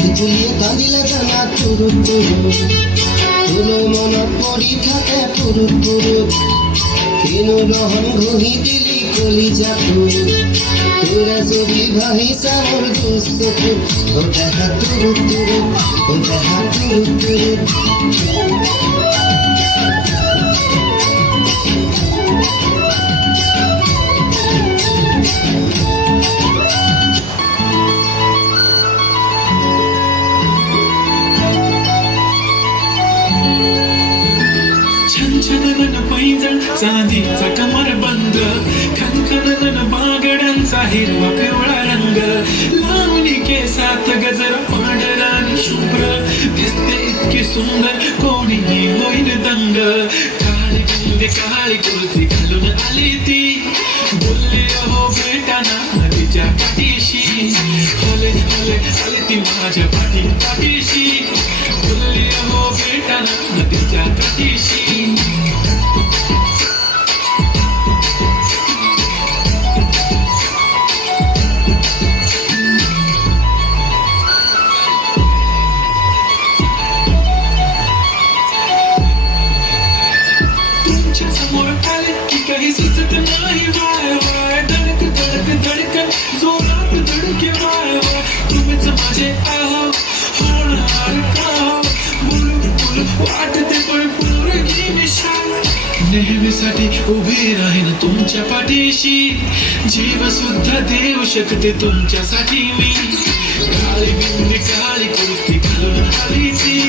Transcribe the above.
ভিজুলিয়ে কান্দিলে জানা তুরুত তুরুত তুলোই মনত পৰি থাকে পুৰুত পুৰুত কিনো ৰহন ঘঁহি দিলি কলিজাটো তোৰে ছবি ভাহিছা মোৰ দুচকুত ও দেহা তুৰুত তুৰুত ও দেহা তুৰুত তুৰুত छनछनन पैंजण चांदीचा कमरबंद खनखनन बागड्यांचा हिरवा पिवळा रंग लावणी केसात गजर पांढरा आणि शुभ्र दिसते इतकी सुंदर कोणीही होईन दंग काळी गुंगे काळी कुर्ती घालून आली ती बोलली अहो भेटाना नदीच्या पाठीशी हले हले आली ती माझ्या पाठीशी बोलली अहो भेटाना नदीच्या पाठीशी समोर आले की काही सुचत नाही वाय वाय धडक धडक धडकन जोरात धडके वाय वाय तुम्हीच माझे आहो होणार का बोलू बोलू वाटते पण पोरगी निशाण नेहमीसाठी उभी राहीन तुमच्या पाठीशी जीव सुद्धा देऊ शकते तुमच्यासाठी मी काळी बिंदी काळी कुर्ती घालून आली ती